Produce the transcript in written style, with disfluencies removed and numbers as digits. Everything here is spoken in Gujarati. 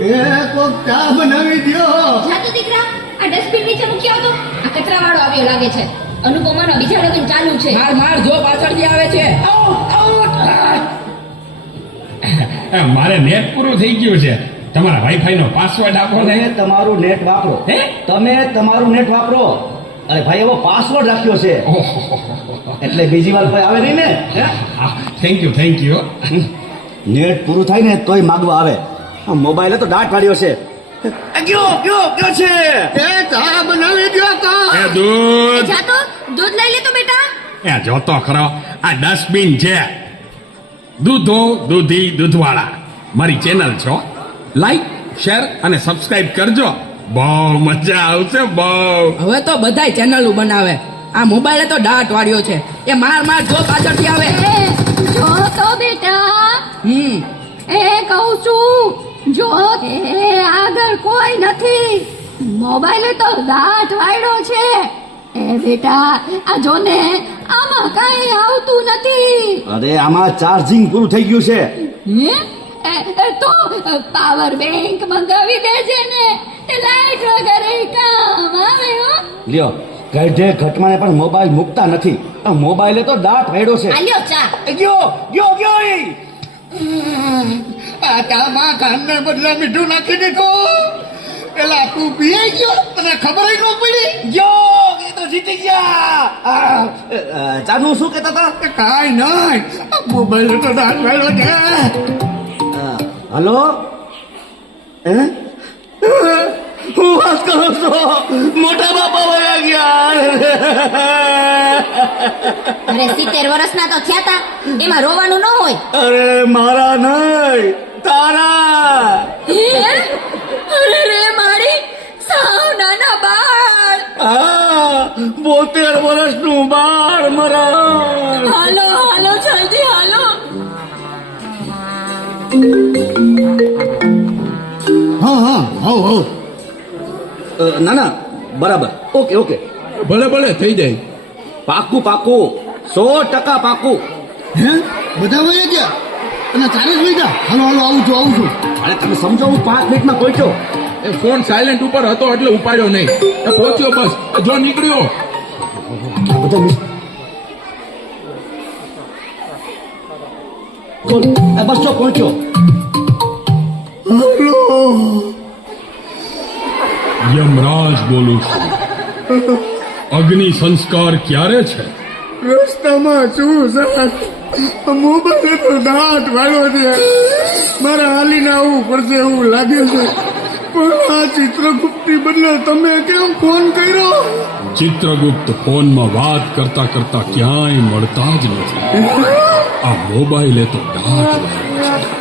એ કોક ચા બનાવી દ્યો. જાતો દીકરા, આ ડસ્ટબિન નીચે મૂકી આવતો. આ કચરા વાળો આવ્યો લાગે છે. અનુપમાનો બીજા લગ્ન ચાલુ છે. માર જો પાછળથી આવે છે. મારે નેટ પૂરું થઈ ગયું છે. તમારા વાઈફાઈ નો પાસવર્ડ આપો ને. તમે તમારું નેટ વાપરો. હે? તમે તમારું નેટ વાપરો. અરે ભાઈ એવો પાસવર્ડ રાખ્યો છે એટલે બીજી વાર કોઈ આવે નહીં ને. Thank you. નેટ પૂરું થાય ને તોય માગવા આવે. આ મોબાઈલે તો દાટ પાડ્યો છે. કયો છે? એ ચા બનાવી દ્યો કા. એ દૂધ જાતો દૂધ લઈ લે તો બેટા. એ જોતો ખરો, આ ડસ્ટબિન છે. દૂધો દૂધી દૂધવાળા મારી ચેનલ છો. લાઈક શેર અને સબસ્ક્રાઇબ કરજો. બહુ મજા આવશે બહુ. હવે તો બધાય ચેનલો બનાવે. આ મોબાઈલે તો દાટ વાળ્યો છે. એ માર જો પાછળથી આવે. જો તો બેટા, એ કહું છું, જો એ આગળ કોઈ નથી. મોબાઈલે તો દાંત વાળ્યો છે. એ બેટા, આ જો ને, આમાં કઈ આવતું નથી. અરે આમાં ચાર્જિંગ પૂરું થઈ ગયું છે. તો પાવર બેંક મંગાવી દેજે ને. તે લાઈટ વગર કામ આવે હો. લ્યો, ગઢે ઘટમાને પણ મોબાઈલ મૂકતા નથી. આ મોબાઈલે તો દાટ વાળ્યો છે. આલ્યો ચા. ગયો ઈ. આ ચામાં કાનને બદલે મીઠું નાખી દીધું. એલા તું પીએ ગયો, તને ખબર ન પડી. ગયો એ તો જીતી ગયા. ચાનું શું કહેતા હતા? કાંઈ નહીં, મોબાઈલ તો દાંત વાળ્યો છે. હલો હું વાત કરો છો? મોટા બાપા વયા ગયા. અરે 70 વર્ષના તો થયા તા, એમાં રોવાનું ન હોય. અરે મારા નહીં, તારા. અરે રે મારી સાવ નાના બાળ. 72 વર્ષનું બાળ મરા. હાલો જલ્દી હાલો. હા હો. ના બરાબર. ઓકે ભલે થઈ જાય. પાકું 100% પાકું. હે બધા વયા ગયા અને ચારે જ વયા. હાલો આવું છું. અરે તમે સમજો, હું 5 મિનિટમાં પહોંચ્યો. એ ફોન સાયલેન્ટ ઉપર હતો એટલે ઉપાડ્યો નહીં. એ પહોંચ્યો બસ. જો નીકળ્યો. બધા બસ જો પહોંચ્યો. યમરાજ બોલું છું. અગ્નિ સંસ્કાર ક્યારે છે? રસ્તામાં છું સાહેબ. મોબાઈલ તો દાંત વાળ્યો છે. મારે હાલીને આવવું પડશે એવું લાગે છે. પણ આ ચિત્રગુપ્તની બદલે તમે કેમ ફોન કર્યો? ચિત્રગુપ્ત ફોનમાં વાત કરતા ક્યાંય મળતા જ નથી. આ મોબાઈલે તો દાટ વાળ્યો છે.